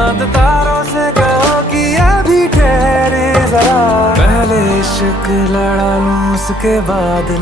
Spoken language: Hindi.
चांद तारों से कहो कि अभी ठहरे जरा, पहले इश्क लड़ा लूं उसके बाद ना